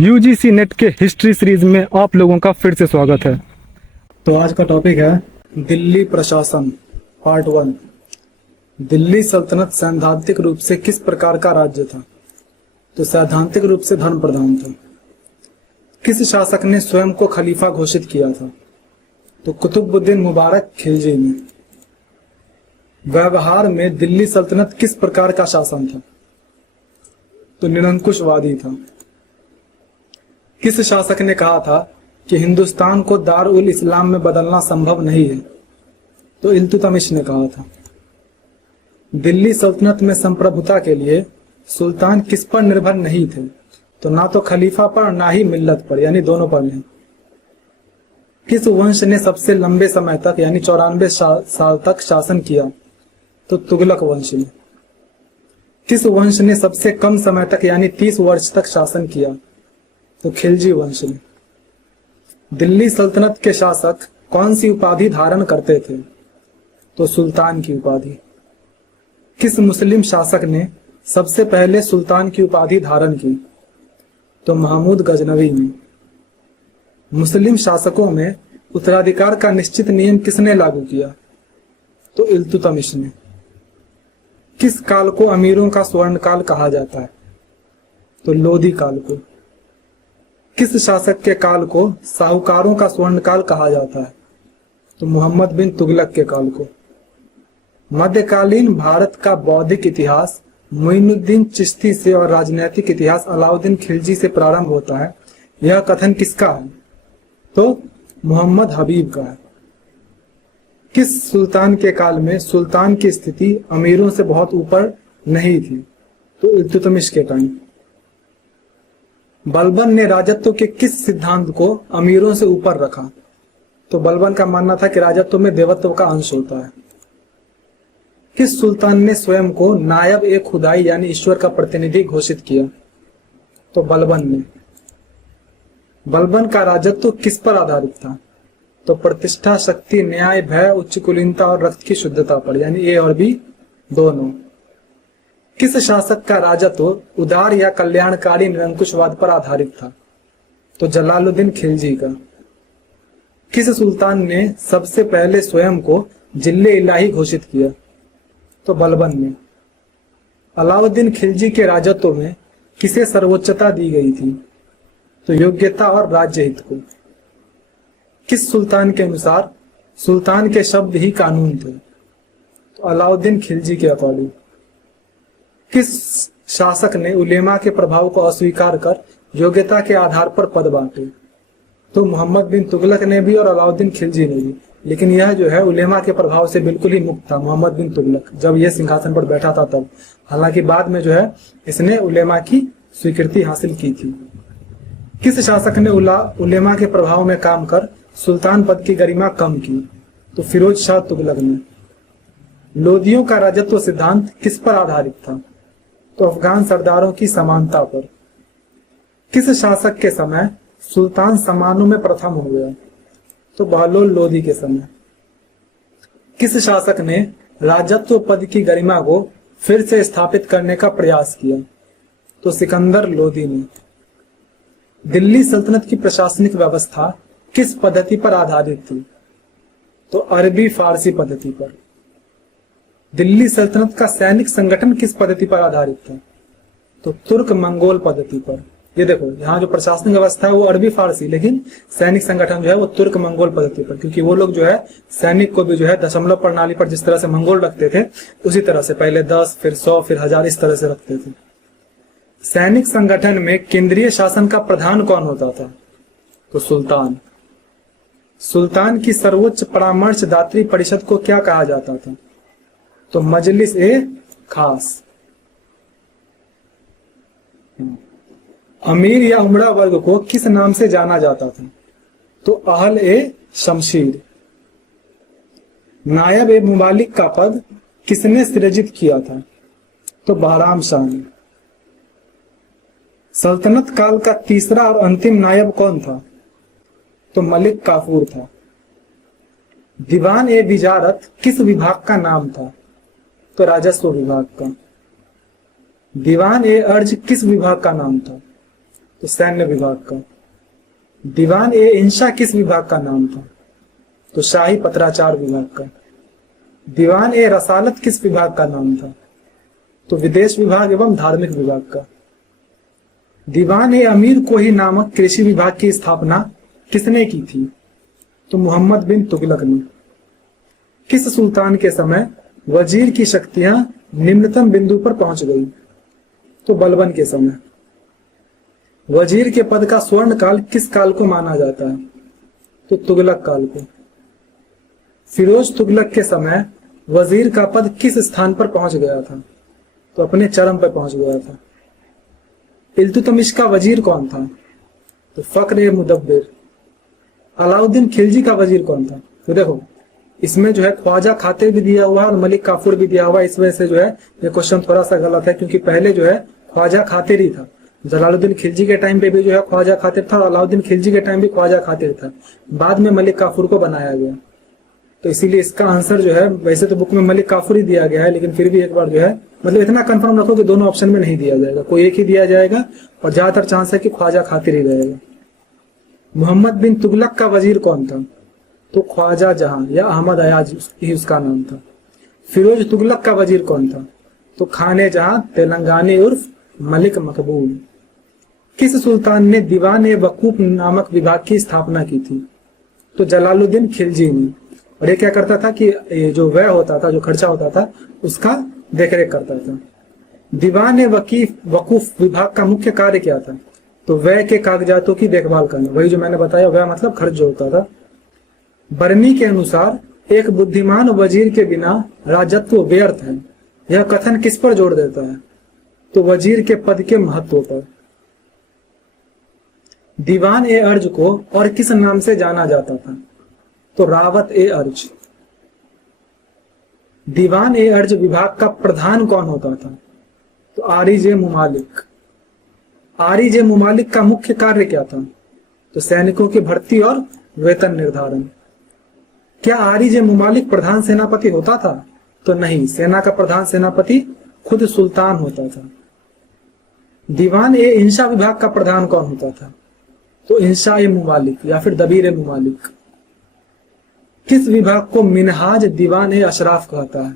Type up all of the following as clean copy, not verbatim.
UGC net के history series में आप लोगों का फिर से स्वागत है। तो आज का टॉपिक है दिल्ली प्रशासन पार्ट 1। दिल्ली सल्तनत सैद्धांतिक रूप से किस प्रकार का राज्य था? तो सैद्धांतिक रूप से धर्म प्रधान था। किस शासक ने स्वयं को खलीफा घोषित किया था? तो कुतुबुद्दीन मुबारक खिलजी ने। व्यवहार में दिल्ली सल्तनत किस प्रकार का शासन था? तो निरंकुशवादी था। किस शासक ने कहा था कि हिंदुस्तान को दार उल इस्लाम में बदलना संभव नहीं है? तो इल्तुतमिश ने कहा था। दिल्ली सल्तनत में संप्रभुता के लिए सुल्तान किस पर निर्भर नहीं थे? तो ना तो खलीफा पर ना ही मिल्लत पर, यानी दोनों पर नहीं। किस वंश ने सबसे लंबे समय तक यानी 94 साल तक शासन किया? तो तुगलक वंश ने। किस वंश ने सबसे कम समय तक यानी 30 वर्ष तक शासन किया? तो खिलजी वंश ने। दिल्ली सल्तनत के शासक कौन सी उपाधि धारण करते थे? तो सुल्तान की उपाधि। किस मुस्लिम शासक ने सबसे पहले सुल्तान की उपाधि धारण की? तो महमूद गजनवी ने। मुस्लिम शासकों में उत्तराधिकार का निश्चित नियम किसने लागू किया? तो इल्तुतमिश ने। किस काल को अमीरों का स्वर्ण काल कहा जाता है? तो लोधी काल को। किस शासक के काल को साहूकारों का स्वर्ण काल कहा जाता है? तो मोहम्मद बिन तुगलक के काल को। मध्यकालीन भारत का बौद्धिक इतिहास मुइनुद्दीन चिश्ती से और राजनैतिक इतिहास अलाउद्दीन खिलजी से प्रारंभ होता है, यह कथन किसका है? तो मोहम्मद हबीब का है। किस सुल्तान के काल में सुल्तान की स्थिति अमीरों से बहुत ऊपर नहीं थी? तो इल्तुतमिश के टाइम। बलबन ने राजत्व के किस सिद्धांत को अमीरों से ऊपर रखा? तो बलबन का मानना था कि राजत्व में देवत्व का अंश होता है। किस सुल्तान ने स्वयं को नायब ए खुदाई यानी ईश्वर का प्रतिनिधि घोषित किया? तो बलबन ने। बलबन का राजत्व किस पर आधारित था? तो प्रतिष्ठा, शक्ति, न्याय, भय, उच्च कुलीनता और रक्त की शुद्धता पर, यानी ए और बी दोनों। किस शासक का राजत्व उदार या कल्याणकारी निरंकुशवाद पर आधारित था? तो जलालुद्दीन खिलजी का। किस सुल्तान ने सबसे पहले स्वयं को जिले इलाही घोषित किया? तो बलबन ने। अलाउद्दीन खिलजी के राजत्व में किसे सर्वोच्चता दी गई थी? तो योग्यता और राज्य हित को। किस सुल्तान के अनुसार सुल्तान के शब्द ही कानून थे? तो अलाउद्दीन खिलजी के अकॉर्डिंग। किस शासक ने उलेमा के प्रभाव को अस्वीकार कर योग्यता के आधार पर पद बांटे? तो मोहम्मद बिन तुगलक ने भी और अलाउद्दीन खिलजी ने भी। लेकिन यह जो है उलेमा के प्रभाव से बिल्कुल ही मुक्त था मोहम्मद बिन तुगलक, जब यह सिंहासन पर बैठा था तब। हालांकि बाद में जो है इसने उलेमा की स्वीकृति हासिल की थी। किस शासक ने उलेमा के प्रभाव में काम कर सुल्तान पद की गरिमा कम की? तो फिरोज शाह तुगलक ने। लोदियों का राजत्व सिद्धांत किस पर आधारित था? तो अफगान सरदारों की समानता पर। किस शासक के समय सुल्तान समानों में प्रथम हो गया? तो बहलोल लोदी के समय। किस शासक ने राजत्व पद की गरिमा को फिर से स्थापित करने का प्रयास किया? तो सिकंदर लोदी ने। दिल्ली सल्तनत की प्रशासनिक व्यवस्था किस पद्धति पर आधारित थी? तो अरबी फारसी पद्धति पर। दिल्ली सल्तनत का सैनिक संगठन किस पद्धति पर आधारित था? तो तुर्क मंगोल पद्धति पर। ये देखो यहाँ जो प्रशासनिक व्यवस्था है वो अरबी फारसी, लेकिन सैनिक संगठन जो है वो तुर्क मंगोल पद्धति पर, क्योंकि वो लोग जो है सैनिक को भी जो है दशमलव प्रणाली पर जिस तरह से मंगोल रखते थे उसी तरह से पहले 10, फिर 100, फिर 1000 इस तरह से रखते थे। सैनिक संगठन में केंद्रीय शासन का प्रधान कौन होता था? तो सुल्तान। सुल्तान की सर्वोच्च परामर्शदात्री परिषद को क्या कहा जाता था? तो मजलिस ए खास। अमीर या उमड़ा वर्ग को किस नाम से जाना जाता था? तो अहल ए शमशीर। नायब ए मुमालिक का पद किसने सृजित किया था? तो बहराम शाह ने। सल्तनत काल का तीसरा और अंतिम नायब कौन था? तो मलिक काफूर था। दीवान ए विजारत किस विभाग का नाम था? तो राजस्व विभाग का। दीवान ए अर्ज किस विभाग का नाम था? तो सैन्य विभाग का। दीवान ए इंशा किस विभाग का नाम था? तो शाही पत्राचार विभाग का। दीवान ए रसालत किस विभाग का नाम था? तो विदेश विभाग एवं धार्मिक विभाग का। दीवान ए अमीर कोही नामक कृषि विभाग की स्थापना किसने की थी? तो मोहम्मद बिन तुगलक ने। किस सुल्तान के समय वजीर की शक्तियां निम्नतम बिंदु पर पहुंच गई? तो बलबन के समय। वजीर के पद का स्वर्ण काल किस काल को माना जाता है? तो तुगलक काल को। फिरोज तुगलक के समय वजीर का पद किस स्थान पर पहुंच गया था? तो अपने चरम पर पहुंच गया था। इल्तुतमिश का वजीर कौन था? तो फक्र मुदब्बिर। अलाउद्दीन खिलजी का वजीर कौन था? तो देखो इसमें जो है ख्वाजा खातिर भी दिया हुआ है और मलिक काफूर भी दिया हुआ है। इस वजह से जो है ये क्वेश्चन थोड़ा सा गलत है, क्योंकि पहले जो है ख्वाजा खातिर ही था। जलालुद्दीन खिलजी के टाइम पे भी जो है ख्वाजा खातिर था और अलाउद्दीन खिलजी के टाइम भी ख्वाजा खातिर था। बाद में मलिक काफूर को बनाया गया। तो इसीलिए इसका आंसर जो है, वैसे तो बुक में मलिक काफूर ही दिया गया है, लेकिन फिर भी एक बार जो है मतलब इतना कंफर्म रखो कि दोनों ऑप्शन में नहीं दिया जाएगा, कोई एक ही दिया जाएगा और ज्यादातर चांस है कि ख्वाजा खातिर ही रहेगा। मोहम्मद बिन तुगलक का वजीर कौन था? तो ख्वाजा जहां या अहमद अयाज ही उसका नाम था। फिरोज तुगलक का वजीर कौन था? तो खाने जहां तेलंगानी उर्फ मलिक मकबूल। किस सुल्तान ने दीवान ए वकूफ नामक विभाग की स्थापना की थी? तो जलालुद्दीन खिलजी ने। और ये क्या करता था कि जो व्यय होता था, जो खर्चा होता था, उसका देखरेख करता था। दीवान ए वकूफ विभाग का मुख्य कार्य क्या था? तो व्यय के कागजातों की देखभाल करना। वही जो मैंने बताया, व्यय मतलब खर्च जो होता था। बर्मी के अनुसार एक बुद्धिमान वजीर के बिना राजत्व व्यर्थ है, यह कथन किस पर जोर देता है? तो वजीर के पद के महत्व पर। दीवान ए अर्ज को और किस नाम से जाना जाता था? तो रावत ए अर्ज। दीवान ए अर्ज विभाग का प्रधान कौन होता था? तो आरिजे मुमालिक। आरिजे मुमालिक का मुख्य कार्य क्या था? तो सैनिकों की भर्ती और वेतन निर्धारण। क्या आरिजे मुमालिक प्रधान सेनापति होता था? तो नहीं, सेना का प्रधान सेनापति खुद सुल्तान होता था। दीवान ए इंशा विभाग का प्रधान कौन होता था? तो इंशा ए मुमालिक या फिर दबीर ए मुमालिक। किस विभाग को मिनहाज दीवान ए अशराफ कहता है?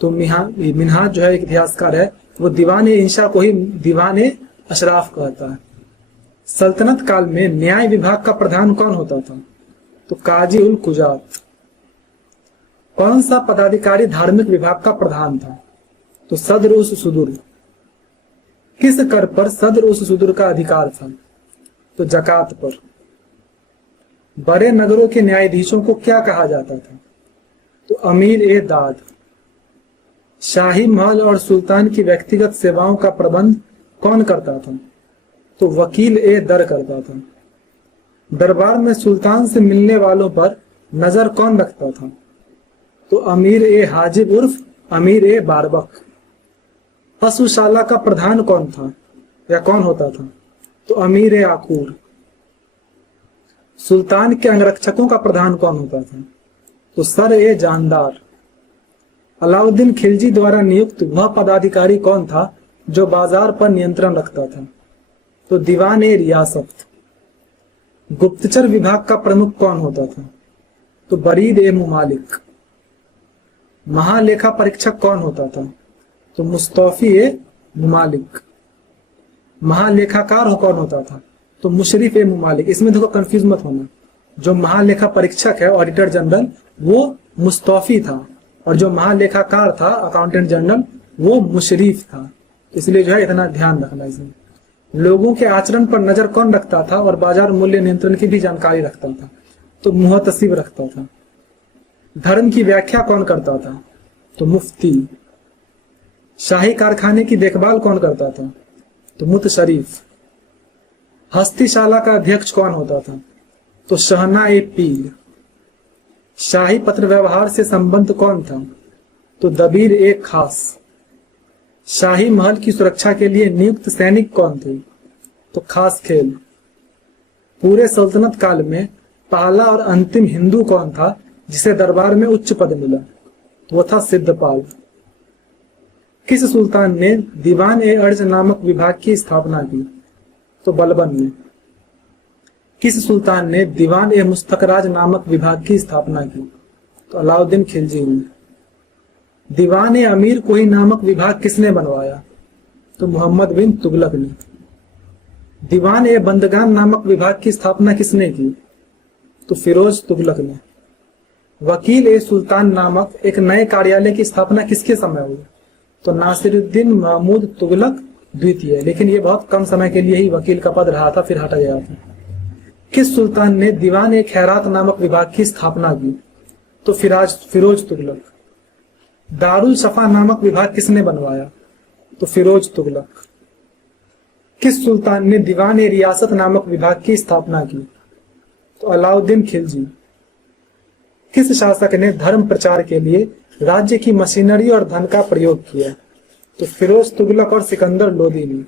तो मिनहाज जो है एक इतिहासकार है, वो दीवान ए इंशा को ही दीवान ए अशराफ कहता है। सल्तनत काल में न्याय विभाग का प्रधान कौन होता था? तो काजी उल कुजात। कौन सा पदाधिकारी धार्मिक विभाग का प्रधान था? तो सदर उस सुदूर। किस कर पर सदर उस सुदूर का अधिकार था? तो जकात पर। बड़े नगरों के न्यायाधीशों को क्या कहा जाता था? तो अमीर ए दाद। शाही महल और सुल्तान की व्यक्तिगत सेवाओं का प्रबंध कौन करता था? तो वकील ए दर करता था। दरबार में सुल्तान से मिलने वालों पर नजर कौन रखता था? तो अमीर ए हाजिब उर्फ अमीर ए बारबक। पशुशाला का प्रधान कौन था या कौन होता था? तो अमीर ए आकूर। सुल्तान के अंगरक्षकों का प्रधान कौन होता था? तो सर ए जानदार। अलाउद्दीन खिलजी द्वारा नियुक्त वह पदाधिकारी कौन था जो बाजार पर नियंत्रण रखता था? तो दीवान ए रियासत। गुप्तचर विभाग का प्रमुख कौन होता था? तो बरीद ए मुमालिक। महालेखा परीक्षक कौन होता था? तो मुस्तौफी ए मुमालिक। महालेखाकार कौन होता था? तो मुशरिफ ए मुमालिक। इसमें देखो कंफ्यूज मत होना, जो महालेखा परीक्षक है ऑडिटर जनरल वो मुस्तौफी था, और जो महालेखाकार था अकाउंटेंट जनरल वो मुशरीफ था। इसलिए जो है इतना ध्यान रखना इसमें। लोगों के आचरण पर नजर कौन रखता था और बाजार मूल्य नियंत्रण की भी जानकारी रखता था? तो मुहतसिब रखता था। धर्म की व्याख्या कौन करता था? तो मुफ्ती। शाही कारखाने की देखभाल कौन करता था? तो मुतशरीफ। हस्तीशाला का अध्यक्ष कौन होता था? तो शहना ए पीर। शाही पत्र व्यवहार से संबंध कौन था? तो दबीर ए खास। शाही महल की सुरक्षा के लिए नियुक्त सैनिक कौन थे? तो खास खेल। पूरे सल्तनत काल में पहला और अंतिम हिंदू कौन था जिसे दरबार में उच्च पद मिला? तो वो था सिद्धपाल। किस सुल्तान ने दीवान ए अर्ज नामक विभाग की स्थापना की? तो बलबन ने। किस सुल्तान ने दीवान ए मुस्तकराज नामक विभाग की स्थापना की? तो अलाउद्दीन खिलजी ने। दीवान ए अमीर कोही नामक विभाग किसने बनवाया? तो मोहम्मद बिन तुगलक ने। दीवान ए बंदगान नामक विभाग की स्थापना किसने की? तो फिरोज तुगलक ने। वकील ए सुल्तान नामक एक नए कार्यालय की स्थापना किसके समय हुई? तो नासिरुद्दीन महमूद तुगलक द्वितीय। लेकिन ये बहुत कम समय के लिए ही वकील का पद रहा था, फिर हटा गया था। किस सुल्तान ने दीवान ए खैरात नामक विभाग की स्थापना की? तो फिरोज तुगलक। दारुल शफा नामक विभाग किसने बनवाया? तो फिरोज तुगलक। किस सुल्तान ने दीवान ए रियासत नामक विभाग की स्थापना की? तो अलाउद्दीन खिलजी। किस शासक ने धर्म प्रचार के लिए राज्य की मशीनरी और धन का प्रयोग किया? तो फिरोज तुगलक और सिकंदर लोदी ने।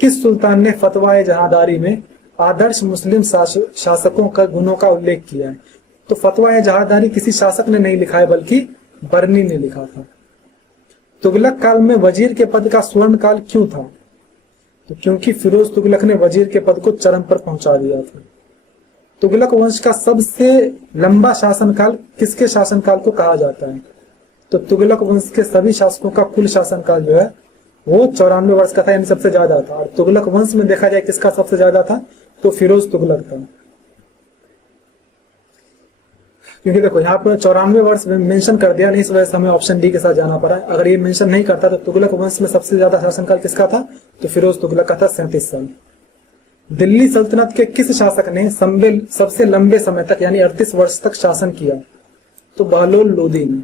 किस सुल्तान ने फतवा ए जहादारी में आदर्श मुस्लिम शासकों का गुणों का उल्लेख किया है? तो फतवा ए जहादारी किसी शासक ने नहीं लिखा है, बल्कि बर्नी ने लिखा था। तुगलक काल में वजीर के पद का स्वर्ण काल क्यों था? तो क्योंकि फिरोज तुगलक ने वजीर के पद को चरम पर पहुंचा दिया था। तुगलक वंश का सबसे लंबा शासनकाल किसके शासनकाल को कहा जाता है? तो तुगलक वंश के सभी शासकों का कुल शासनकाल जो है वो 94 वर्ष का था, यानी सबसे ज्यादा था। और तुगलक वंश में देखा जाए किसका सबसे ज्यादा था? तो फिरोज तुगलक था। क्योंकि देखो यहाँ पर 94 वर्ष में मेंशन कर दिया, नहीं इस वजह से हमें ऑप्शन डी के साथ जाना पड़ा। अगर ये मेंशन नहीं करता तो तुगलक वंश में सबसे ज्यादा शासनकाल किसका था? तो फिरोज तुगलक का था, 37 साल। दिल्ली सल्तनत के किस शासक ने सबसे लंबे समय तक यानी 38 वर्ष तक शासन किया? तो बहलोल लोदी ने।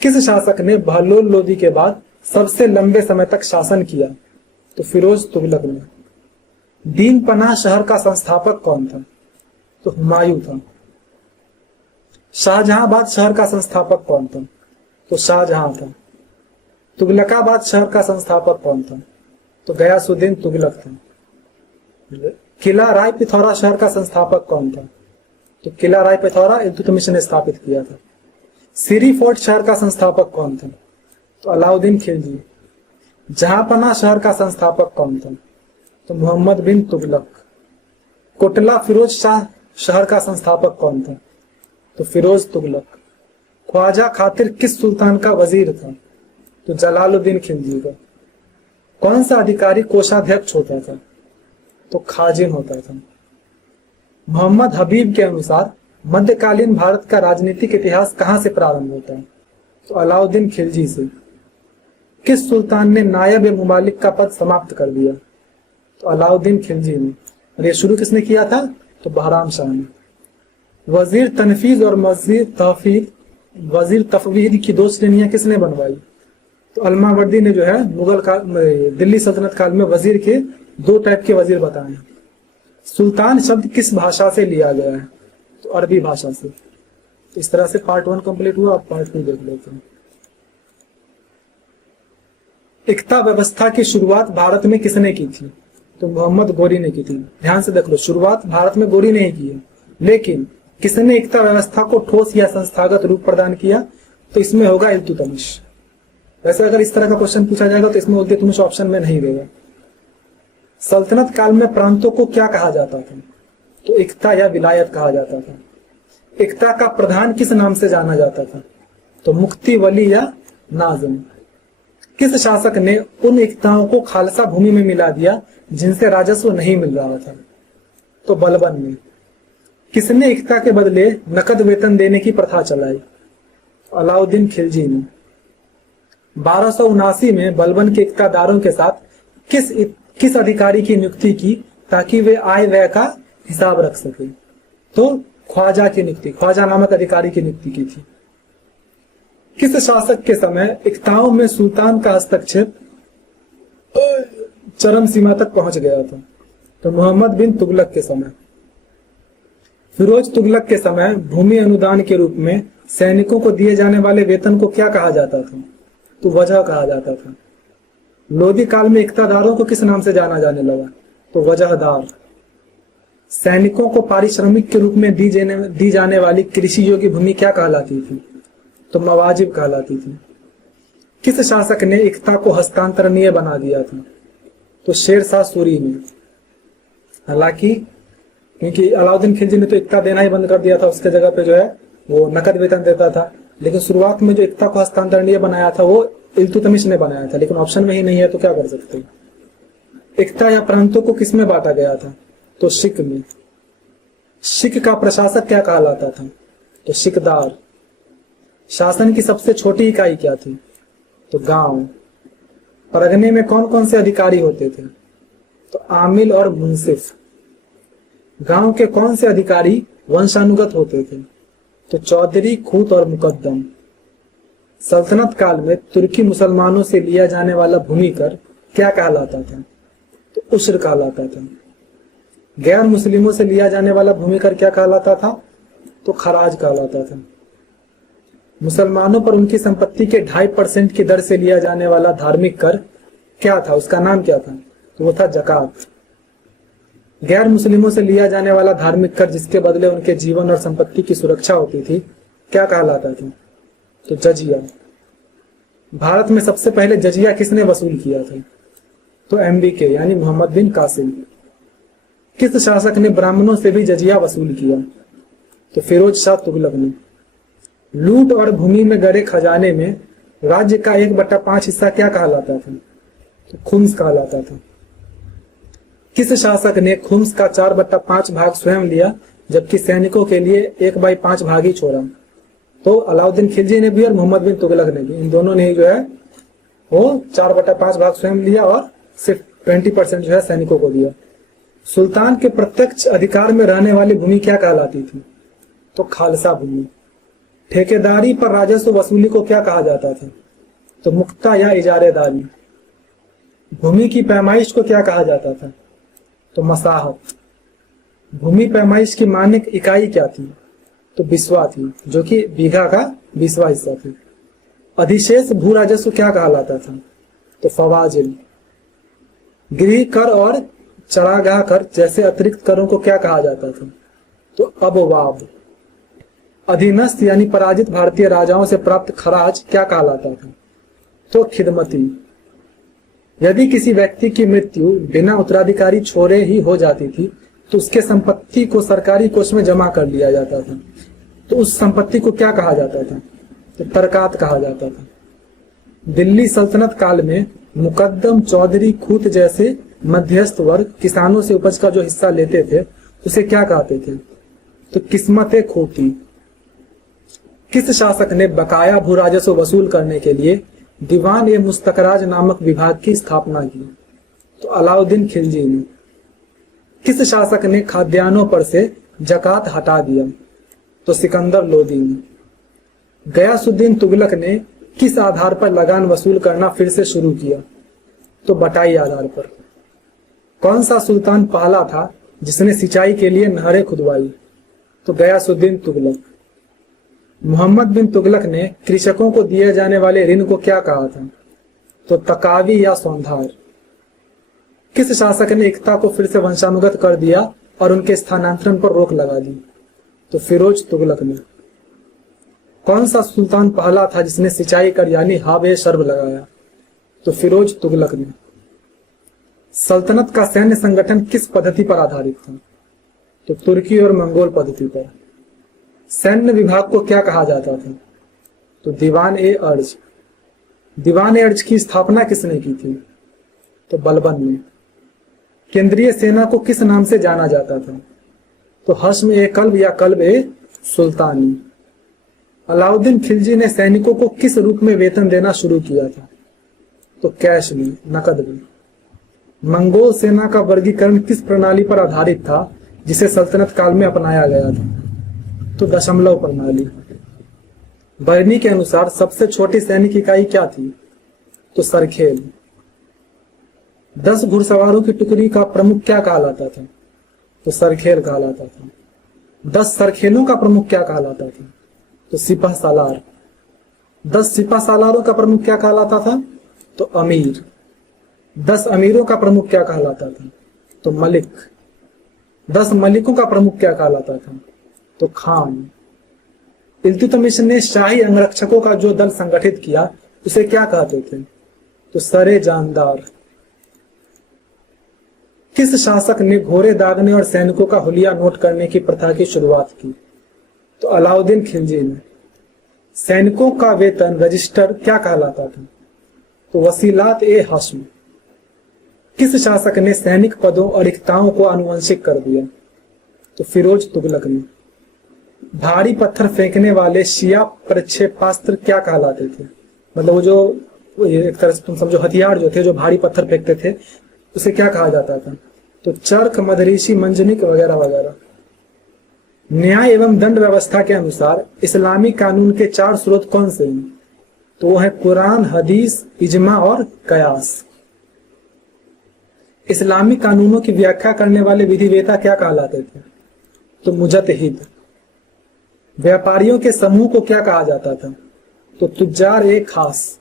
किस शासक ने बहलोल लोदी के बाद सबसे लंबे समय तक शासन किया? तो फिरोज तुगलक ने। दीन पनाह शहर का संस्थापक कौन था? तो हुमायूं था। शाहजहांबाद शहर का संस्थापक कौन था? तो शाहजहां था। तुगलकाबाद शहर का संस्थापक कौन था? तो गयासुद्दीन तुगलक था। किला राय पिथौरा शहर का संस्थापक कौन था? तो किला राय पिथौरा इल्तुतमिश ने स्थापित किया था। सीरी फोर्ट शहर का संस्थापक कौन था? तो अलाउद्दीन खिलजी। जहांपनाह शहर का संस्थापक कौन था? तो मोहम्मद बिन तुगलक। कोटला फिरोज शाह शहर का संस्थापक कौन था? तो फिरोज तुगलक। ख्वाजा खातिर किस सुल्तान का वजीर था? तो जलालुद्दीन खिलजी का। कौन सा अधिकारी कोषाध्यक्ष होता था? तो खाजिन होता था। मोहम्मद हबीब के अनुसार मध्यकालीन भारत का राजनीतिक इतिहास कहां से प्रारंभ होता है? तो अलाउद्दीन खिलजी से। किस सुल्तान ने नायब ए मुमालिक का पद समाप्त कर दिया? तो अलाउद्दीन खिलजी ने। और ये शुरू किसने किया था? तो बहराम शाह ने। वजीर तनफीज और वजीर तफवीद की 2 श्रेणियां किसने बनवाई? तो अलमावर्दी ने जो है मुगल काल दिल्ली सल्तनत काल में वजीर के 2 टाइप के वजीर बताए हैं। सुल्तान शब्द किस भाषा से लिया गया है? तो अरबी भाषा से। इस तरह से पार्ट 1 कंप्लीट हुआ। अब पार्ट 2 देख लेते हैं। इक्ता व्यवस्था की शुरुआत भारत में किसने की थी? तो मोहम्मद गोरी ने की थी। ध्यान से देख लो, शुरुआत भारत में गोरी ने ही की है, लेकिन किसने इक्ता व्यवस्था को ठोस या संस्थागत रूप प्रदान किया? तो इसमें होगा इल्तुतमिश। वैसे अगर इस तरह का क्वेश्चन पूछा जाएगा तो इसमें इल्तुतमिश ऑप्शन में नहीं देगा। सल्तनत काल में प्रांतों को क्या कहा जाता था? तो इक्ता या विलायत कहा जाता था। इक्ता का प्रधान किस नाम से जाना जाता था? तो मुक्ति वली या नाज़िम। किस शासक ने उन इक्ताओं को खालसा भूमि में मिला दिया जिनसे राजस्व नहीं मिल रहा था? तो बलबन ने। किसने इक्ता के बदले नकद वेतन देने की प्रथा चलाई? अलाउद्दीन खिलजी ने। 1279 में बलबन के इक्तादारों के साथ किस अधिकारी की नियुक्ति की ताकि वे आय व्यय का हिसाब रख सके? तो ख्वाजा नामक अधिकारी की नियुक्ति की थी। किस शासक के समय इक्ताओं में सुल्तान का हस्तक्षेप चरम सीमा तक पहुंच गया था? तो मोहम्मद बिन तुगलक के समय। फिरोज तुगलक के समय भूमि अनुदान के रूप में सैनिकों को दिए जाने वाले वेतन को क्या कहा जाता था? तो वजह कहा जाता था। लोधी काल में इक्तादारों को किस नाम से जाना जाने लगा? तो वजहदार। सैनिकों को पारिश्रमिक के रूप में दी जाने वाली कृषि योग्य भूमि क्या कहलाती थी? तो मवाजिब कहलाती थी। किस शासक ने इक्ता को हस्तांतरणीय बना दिया था? तो शेरशाह सूरी ने। हालांकि क्योंकि अलाउद्दीन खिलजी ने तो इक्ता देना ही बंद कर दिया था, उसके जगह पे जो है वो नकद वेतन देता था, लेकिन शुरुआत में जो इक्ता को हस्तांतरणीय बनाया था वो इल्तुतमिश ने बनाया था, लेकिन ऑप्शन में ही नहीं है तो क्या कर सकते। इक्ता या प्रांतों को किसमें बांटा गया था, तो सिक में। सिक का प्रशासक क्या कहलाता था, तो सिकदार। शासन की सबसे छोटी इकाई क्या थी, तो गांव। परगने में कौन कौन से अधिकारी होते थे, तो आमिल और मुंसिफ। गांव के कौन से अधिकारी वंशानुगत होते थे, तो चौधरी, खूत और मुकद्दम। सल्तनत काल में तुर्की मुसलमानों से लिया जाने वाला भूमि कर क्या कहलाता था, तो उश्र कहलाता था। गैर मुस्लिमों से लिया जाने वाला भूमि कर क्या कहलाता था, तो खराज कहलाता था। मुसलमानों पर उनकी संपत्ति के 2.5% की दर से लिया जाने वाला धार्मिक कर क्या था, उसका नाम क्या था, तो वो था जकात। गैर मुस्लिमों से लिया जाने वाला धार्मिक कर जिसके बदले उनके जीवन और संपत्ति की सुरक्षा होती थी क्या कहलाता था, तो जजिया। भारत में सबसे पहले जजिया किसने वसूल किया था, तो एमबीके यानी मोहम्मद बिन कासिम। किस शासक ने ब्राह्मणों से भी जजिया वसूल किया, तो फिरोज शाह तुगलक ने। लूट और भूमि में गड़े खजाने में राज्य का 1/5 हिस्सा क्या कहलाता था, तो खुम्स कहलाता था। किस शासक ने खुम्स का 4/5 भाग स्वयं लिया जबकि सैनिकों के लिए 1/5 भाग ही छोड़ा, तो अलाउद्दीन खिलजी ने भी और मोहम्मद बिन तुगलक ने भी, इन दोनों ने जो है वो 4/5 भाग स्वयं लिया और सिर्फ 20% जो है सैनिकों को दिया। सुल्तान के प्रत्यक्ष अधिकार में रहने वाली भूमि क्या कहलाती थी, तो खालसा भूमि। ठेकेदारी पर राजस्व वसूली को क्या कहा जाता था, तो मुक्ता या इजारेदारी। भूमि की पैमाइश को क्या कहा जाता था, तो मसाहत। भूमि पैमाइश की मानक इकाई क्या थी, तो बिस्वा थी, जो कि बीघा का 20वां हिस्सा थी। अधिशेष भू राजस्व क्या कहलाता था, तो फवाजिल। गृह कर और चरागाह कर जैसे अतिरिक्त करों को क्या कहा जाता था, तो अबवाब। अधीनस्थ यानी पराजित भारतीय राजाओं से प्राप्त खराज क्या कहलाता था, तो खिदमती। यदि किसी व्यक्ति की मृत्यु बिना उत्तराधिकारी छोड़े ही हो जाती थी तो उसके संपत्ति को सरकारी कोष में जमा कर लिया जाता था, तो उस संपत्ति को क्या कहा जाता था, तो तरकात कहा जाता था। दिल्ली सल्तनत काल में मुकद्दम, चौधरी, खूत जैसे मध्यस्थ वर्ग किसानों से उपज का जो हिस्सा लेते थे उसे क्या कहते थे, तो किस्मत खोती। किस शासक ने बकाया भू राजस्व वसूल करने के लिए दीवान ए मुस्तकराज नामक विभाग की स्थापना की, तो अलाउद्दीन खिलजी ने। किस शासक ने खाद्यान्नों पर से जकात हटा दिया, तो सिकंदर लोदी ने। गयासुद्दीन तुगलक ने किस आधार पर लगान वसूल करना फिर से शुरू किया, तो बटाई आधार पर। कौन सा सुल्तान पहला था जिसने सिंचाई के लिए नहरें खुदवाई, तो गयासुद्दीन तुगलक। मोहम्मद बिन तुगलक ने कृषकों को दिए जाने वाले ऋण को क्या कहा था, तो तकावी या सौंधार। किस शासक ने इक्ता को फिर से वंशानुगत कर दिया और उनके स्थानांतरण पर रोक लगा दी, तो फिरोज तुगलक ने। कौन सा सुल्तान पहला था जिसने सिंचाई कर यानी हावे शर्ब लगाया, तो फिरोज तुगलक ने। सल्तनत का सैन्य संगठन किस पद्धति पर आधारित था, तो तुर्की और मंगोल पद्धति पर। सैन्य विभाग को क्या कहा जाता था, तो दीवान ए अर्ज। दीवान ए अर्ज की स्थापना किसने की थी, तो बलबन ने। केंद्रीय सेना को किस नाम से जाना जाता था, तो हश्म ए कल्ब या कल्ब ए सुल्तानी। अलाउद्दीन खिलजी ने सैनिकों को किस रूप में वेतन देना शुरू किया था, तो कैश में, नकद में। मंगोल सेना का वर्गीकरण किस प्रणाली पर आधारित था जिसे सल्तनत काल में अपनाया गया था, तो दशमलव प्रणाली। बर्नी के अनुसार सबसे छोटी सैनिक इकाई क्या थी, तो सरखेल। 10 घुड़सवारों की टुकड़ी का प्रमुख क्या कहलाता था, तो सरखेल कहलाता था। 10 सरखेलों का प्रमुख क्या कहलाता था, तो सिपह सालार। 10 सिपह सालारों का प्रमुख क्या कहलाता था, तो अमीर। 10 अमीरों का प्रमुख क्या कहलाता था, तो मलिक। 10 मलिकों का प्रमुख क्या कहलाता था, तो खान। इल्तुतमिश ने शाही अंगरक्षकों का जो दल संगठित किया उसे क्या कहते थे, तो सरे जानदार। किस शासक ने घोड़े दागने और सैनिकों का हुलिया नोट करने की प्रथा की शुरुआत की? तो अलाउद्दीन खिलजी ने। सैनिकों का वेतन रजिस्टर क्या कहलाता था? तो वसीलात ए हश्म। किस शासक ने सैनिक पदों और रिक्ताओं को आनुवंशिक कर दिया? तो फिरोज तुगलक ने। भारी पत्थर फेंकने वाले शिया प्रक्षेपास्त्र क्या कहलाते थे? मतलब वो जो एक तरह से तुम समझो हथियार जो थे, जो भारी पत्थर फेंकते थे, उसे क्या कहा जाता था? तो चर्क, मदरीशी, मंजनिक वगैरह वगैरह। न्याय एवं दंड व्यवस्था के अनुसार इस्लामी कानून के 4 स्रोत कौन से हैं? तो वो है कुरान, हदीस, इजमा और कयास। इस्लामी कानूनों की व्याख्या करने वाले विधिवेता क्या कहलाते थे? तो मुजतहिद। व्यापारियों के समूह को क्या कहा जाता था? तो तुज्जार ए खास।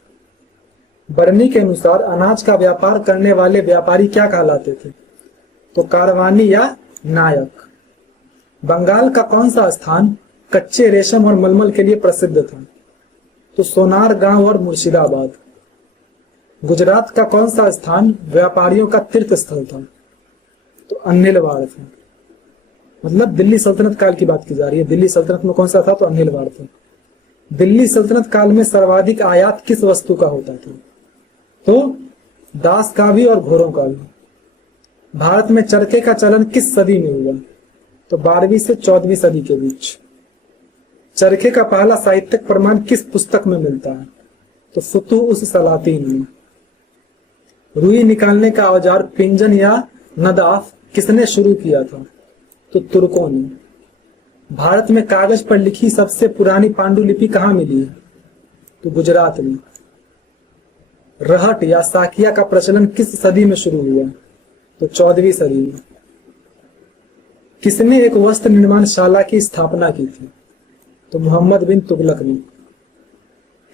बरनी के अनुसार अनाज का व्यापार करने वाले व्यापारी क्या कहलाते थे? तो कारवानी या नायक। बंगाल का कौन सा स्थान कच्चे रेशम और मलमल के लिए प्रसिद्ध था? तो सोनार गांव और मुर्शिदाबाद। गुजरात का कौन सा स्थान व्यापारियों का तीर्थ स्थल था? तो अनिलवाड़ था। मतलब दिल्ली सल्तनत काल की बात की जा रही है। दिल्ली सल्तनत में कौन सा था? तो अनिलवाड़ था। दिल्ली सल्तनत काल में सर्वाधिक आयात किस वस्तु का होता था? तो दास का भी और घोड़ों का भी। भारत में चरखे का चलन किस सदी में हुआ? तो 12वीं से 14वीं सदी के बीच। चरखे का पहला साहित्यिक प्रमाण किस पुस्तक में मिलता है? तो फुतुह उस सलातीन में। रुई निकालने का औजार पिंजन या नदाफ किसने शुरू किया था? तो तुर्कों ने। भारत में कागज पर लिखी सबसे पुरानी पांडुलिपि कहाँ मिली है? तो गुजरात में। रहट या साकिया का प्रचलन किस सदी में शुरू हुआ? तो 14वीं सदी में। किसने एक वस्त्र निर्माण शाला की स्थापना की थी? तो मोहम्मद बिन तुगलक ने।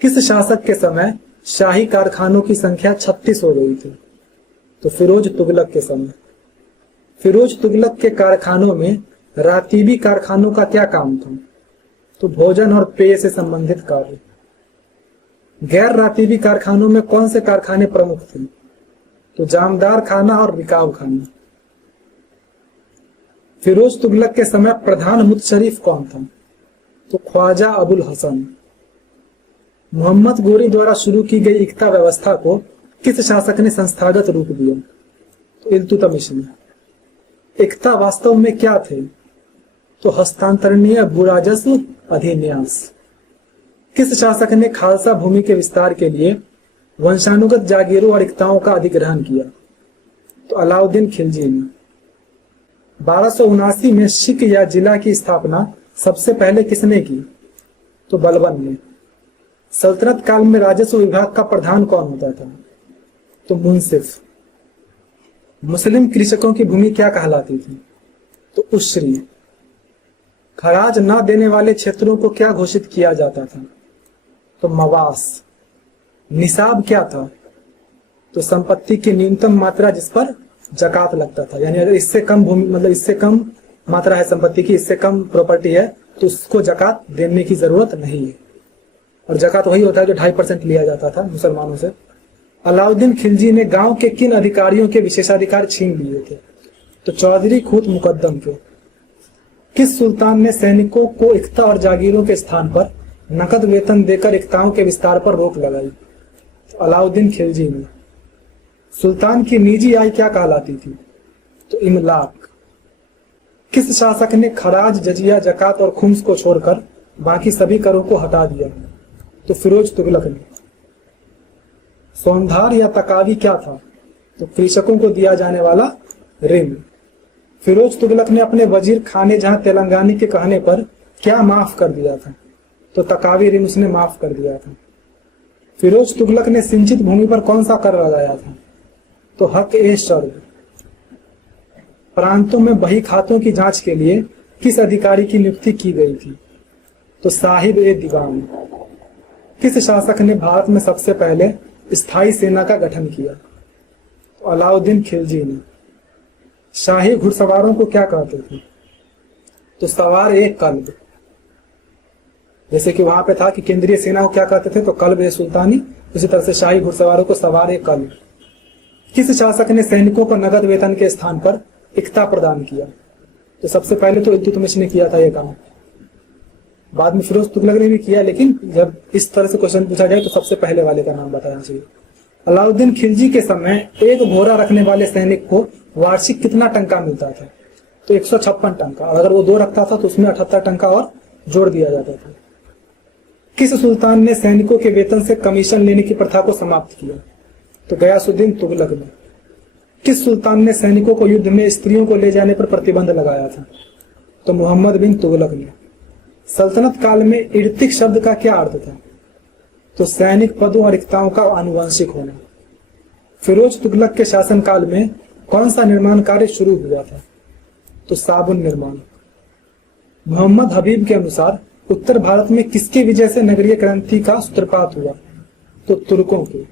किस शासक के समय शाही कारखानों की संख्या 36 हो गई थी? तो फिरोज तुगलक के समय। फिरोज तुगलक के कारखानों में रातीबी कारखानों का क्या काम था? तो भोजन और पेय से संबंधित कार्य। गैर रातीबी कारखानों में कौन से कारखाने प्रमुख थे? तो जामदार खाना और रिकाब खाना। फिरोज तुगलक के समय प्रधान मुतशरीफ कौन था? तो ख्वाजा अबुल हसन। मोहम्मद गोरी द्वारा शुरू की गई इक्ता व्यवस्था को किस शासक ने संस्थागत रूप दिया? तो इल्तुतमिश ने। इक्ता वास्तव में क्या थे? तो हस्तांतरणीय भूराजस्व अधिन्यास। किस शासक ने खालसा भूमि के विस्तार के लिए वंशानुगत जागीरों और इक्ताओं का अधिग्रहण किया? तो अलाउद्दीन खिलजी ने। 1279 में शिक या जिला की स्थापना सबसे पहले किसने की? तो बलबन ने। सल्तनत काल में राजस्व विभाग का प्रधान कौन होता था? तो मुंसिफ। मुस्लिम कृषकों की भूमि क्या कहलाती थी? तो उश्री। खराज न देने वाले क्षेत्रों को क्या घोषित किया जाता था? तो मवास। निसाब क्या था? तो संपत्ति की न्यूनतम मात्रा जिस पर जकात लगता था। यानी अगर इससे कम भूमि, मतलब इससे कम मात्रा है संपत्ति की, इससे कम प्रॉपर्टी है, तो उसको जकात देने की जरूरत नहीं है। और जकात वही होता है जो 2.5% लिया जाता था मुसलमानों से। अलाउद्दीन खिलजी ने गांव के किन अधिकारियों के विशेषाधिकार छीन लिए थे? तो चौधरी खूत मुकद्दम के। किस सुल्तान ने सैनिकों को इक्ता और जागीरों के स्थान पर नकद वेतन देकर इक्ताओं के विस्तार पर रोक लगाई? तो अलाउद्दीन खिलजी ने। सुल्तान की निजी आय क्या कहलाती थी? तो इमलाक। किस शासक ने खराज, जजिया, जकात और खुम्स को छोड़कर बाकी सभी करों को हटा दिया? तो फिरोज तुगलक ने। सौंधार या तकावी क्या था? तो कृषकों को दिया जाने वाला ऋण। फिरोज तुगलक ने अपने वजीर खाने जहां तेलंगानी के कहने पर क्या माफ कर दिया था? तो तकावी ऋण उसने माफ कर दिया था। फिरोज तुगलक ने सिंचित भूमि पर कौन सा कर लगाया था? तो हक ए शर्द। प्रांतों में बही खातों की जांच के लिए किस अधिकारी की नियुक्ति की गई थी? तो साहिब ए दीवान। किस शासक ने भारत में सबसे पहले स्थायी सेना का गठन किया? तो अलाउद्दीन खिलजी ने। शाही घुड़सवारों को क्या कहते थे? तो सवार ए कल्ब। जैसे कि वहां पे था कि केंद्रीय सेना को क्या कहते थे? तो कल्ब ए सुल्तानी। उसी तरह से शाही घुड़सवारों को सवार ए कल्ब। किस शासक ने सैनिकों को नगद वेतन के स्थान पर इक्ता प्रदान किया? तो सबसे पहले तो इल्तुतमिश ने किया था ये काम, बाद में फिरोज तुगलक ने भी किया, लेकिन जब इस तरह से क्वेश्चन पूछा जाए तो सबसे पहले वाले का नाम बताना चाहिए। अलाउद्दीन खिलजी के समय एक घोड़ा रखने वाले सैनिक को वार्षिक कितना टंका मिलता था? तो 156 टंका। अगर वो 2 रखता था तो उसमें 78 टंका और जोड़ दिया जाता था। किस सुल्तान ने सैनिकों के वेतन से कमीशन लेने की प्रथा को समाप्त किया? तो गयासुद्दीन तुगलक ने। किस सुल्तान ने सैनिकों को युद्ध में स्त्रियों को ले जाने पर प्रतिबंध लगाया था? तो मोहम्मद बिन तुगलक ने। सल्तनत काल में इर्तिक शब्द का क्या अर्थ था? तो सैनिक पदों और इक्ताओं का आनुवंशिक होना। फिरोज तुगलक के शासनकाल में कौन सा निर्माण कार्य शुरू हुआ था? तो साबुन निर्माण। मोहम्मद हबीब के अनुसार उत्तर भारत में किसके विजय से नगरीय क्रांति का सूत्रपात हुआ? तो तुर्कों के।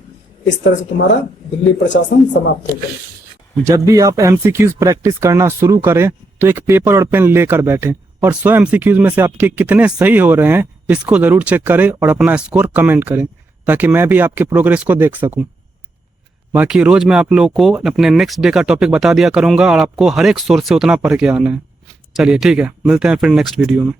इस तरह से तुम्हारा दिल्ली प्रशासन समाप्त होता है। जब भी आप एमसीक्यूज प्रैक्टिस करना शुरू करें तो एक पेपर और पेन लेकर बैठें और 100 एमसीक्यूज में से आपके कितने सही हो रहे हैं इसको जरूर चेक करें और अपना स्कोर कमेंट करें, ताकि मैं भी आपके प्रोग्रेस को देख सकूं। बाकी रोज मैं आप लोगों को अपने नेक्स्ट डे का टॉपिक बता दिया करूंगा और आपको हर एक सोर्स से उतना पढ़ के आना है। चलिए ठीक है, मिलते हैं फिर नेक्स्ट वीडियो में।